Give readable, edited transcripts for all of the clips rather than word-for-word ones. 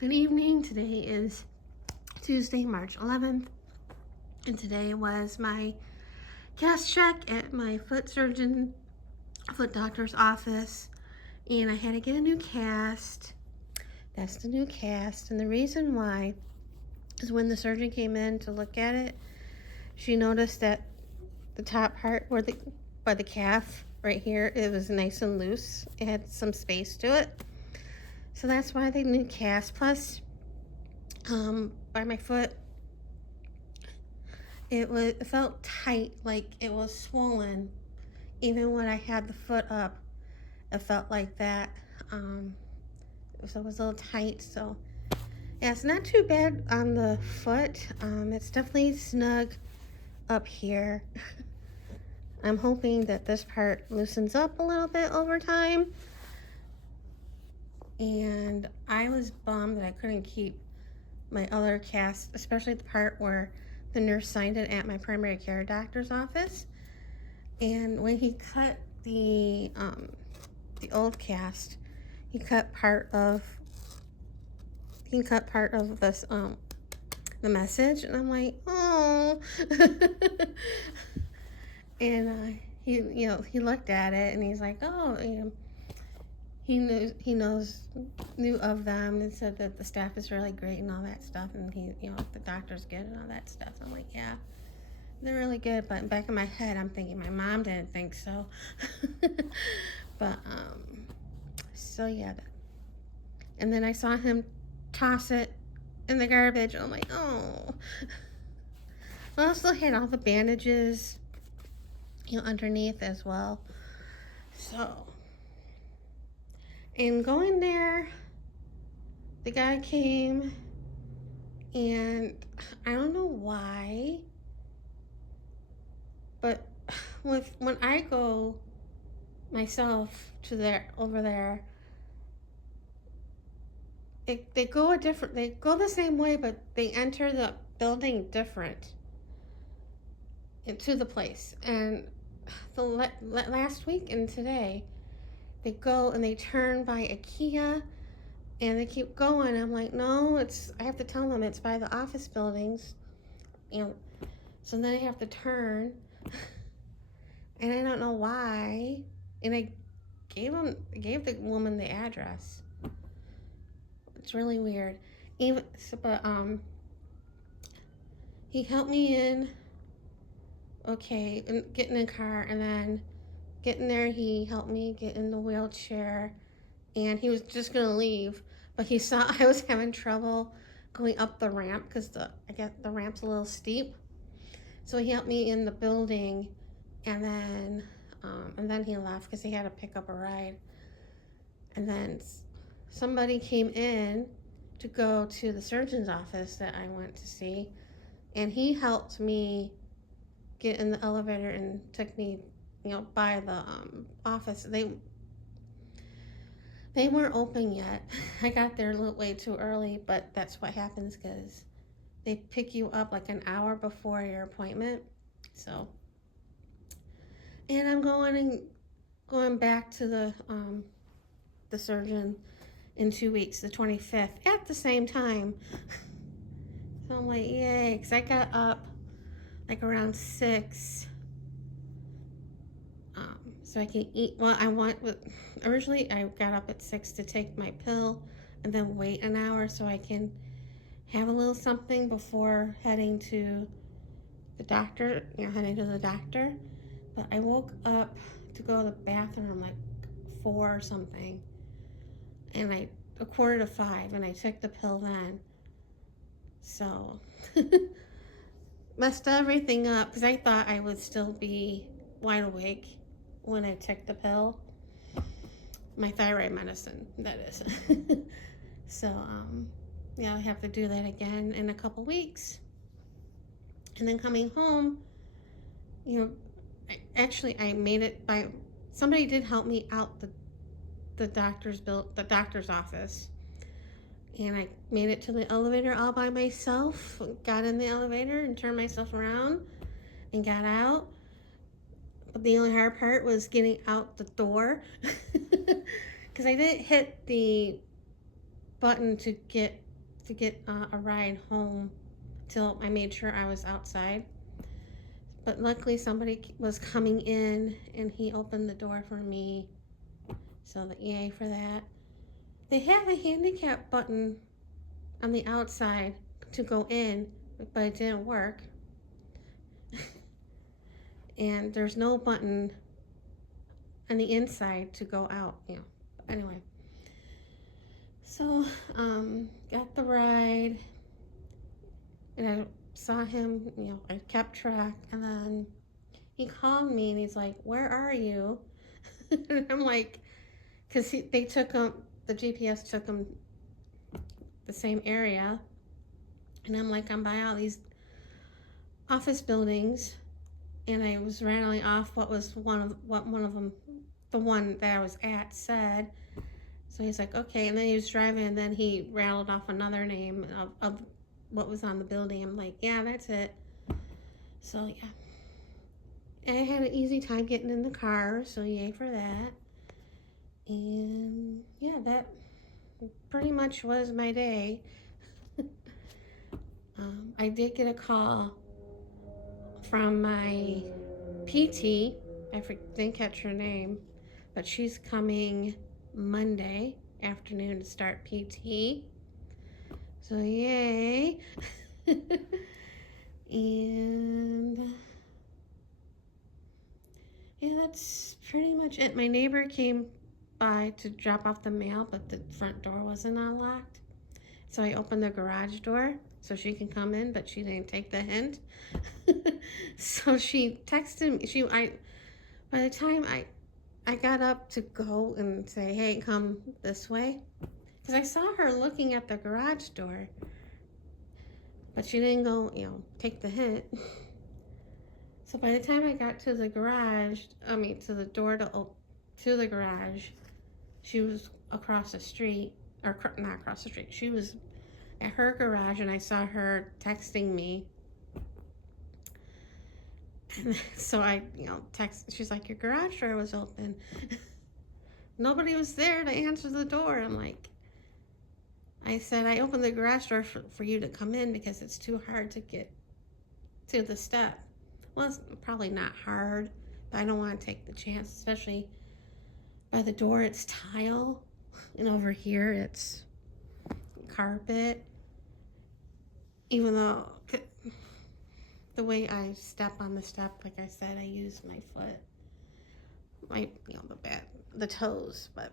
Good evening. Today is Tuesday, March 11th, and today was my cast check at my foot doctor's office, and I had to get a new cast. That's the new cast, and the reason why is when the surgeon came in to look at it, she noticed that the top part by the calf right here, it was nice and loose. It had some space to it. So that's why they need cast. Plus, by my foot, it felt tight, like it was swollen. Even when I had the foot up, it felt like that. So it was a little tight. So yeah, it's not too bad on the foot. It's definitely snug up here. I'm hoping that this part loosens up a little bit over time. And I was bummed that I couldn't keep my other cast, especially the part where the nurse signed it at my primary care doctor's office. And when he cut the old cast, he cut part of this the message, and I'm like, oh. And he looked at it and he's like, oh, he knew of them and said that the staff is really great and all that stuff, and the doctor's good and all that stuff. And I'm like, yeah, they're really good. But back in my head, I'm thinking my mom didn't think so. But so yeah. And then I saw him toss it in the garbage. I'm like, oh. I also had all the bandages, underneath as well. So, and going there, the guy came, and I don't know why, but when I go myself to over there, they go the same way, but they enter the building different into the place. And the last week and today, they go and they turn by IKEA, and they keep going. I'm like, no, I have to tell them it's by the office buildings, so then I have to turn, and I don't know why, and I gave the woman the address. It's really weird. But he helped me in, okay, and getting in the car, and then getting there, he helped me get in the wheelchair, and he was just gonna leave, but he saw I was having trouble going up the ramp because I guess the ramp's a little steep. So he helped me in the building, and then he left because he had to pick up a ride. And then somebody came in to go to the surgeon's office that I went to see, and he helped me get in the elevator and took me, by the office. They weren't open yet. I got there a little way too early, but that's what happens because they pick you up like an hour before your appointment. So, and I'm going back to the surgeon in 2 weeks, the 25th, at the same time. So I'm like, yay, because I got up like around 6, so I can eat. Well, originally I got up at 6 to take my pill and then wait an hour so I can have a little something before heading to the doctor, But I woke up to go to the bathroom like 4 or something, and a quarter to 5, and I took the pill then. So messed everything up because I thought I would still be wide awake when I took the pill. My thyroid medicine, that is. So, I have to do that again in a couple weeks. And then coming home, I made it by, somebody did help me out the doctor's office. And I made it to the elevator all by myself, got in the elevator and turned myself around and got out. But the only hard part was getting out the door because I didn't hit the button to get to get a ride home till I made sure I was outside. But luckily somebody was coming in and he opened the door for me. So yay for that. They have a handicap button on the outside to go in, but it didn't work. And there's no button on the inside to go out, Anyway, so got the ride, and I saw him, I kept track, and then he called me and he's like, "Where are you?" And I'm like, because they took him, the GPS took him the same area, and I'm like, I'm by all these office buildings, and I was rattling off what one of them, the one that I was at, said. So he's like, okay, and then he was driving, and then he rattled off another name of what was on the building. I'm like, yeah, that's it. So yeah, I had an easy time getting in the car, so yay for that. And yeah, that pretty much was my day. I did get a call from my PT. I didn't catch her name, but she's coming Monday afternoon to start PT. So yay. And yeah, that's pretty much it. My neighbor came by to drop off the mail, but the front door wasn't unlocked. So I opened the garage door so she can come in, but she didn't take the hint. So she texted me. By the time I got up to go and say, hey, come this way, because I saw her looking at the garage door, but she didn't go, take the hint. So by the time I got to the garage, to the door to the garage, she was across the street, or not across the street. She was at her garage, and I saw her texting me. And so I, text. She's like, your garage door was open. Nobody was there to answer the door. I'm like, I said, I opened the garage door for you to come in because it's too hard to get to the step. Well, it's probably not hard, but I don't want to take the chance, especially by the door it's tile, and over here it's carpet. Even though the way I step on the step, like I said, I use my foot, the toes, but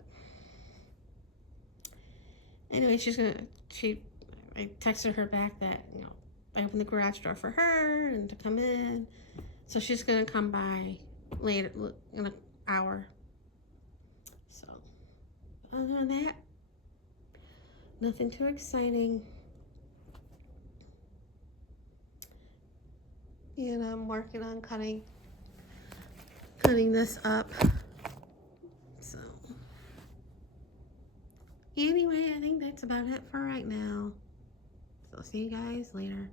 anyway, I texted her back that, I opened the garage door for her and to come in. So she's going to come by later in an hour. So other than that, nothing too exciting. And I'm working on cutting this up. So anyway, I think that's about it for right now. So see you guys later.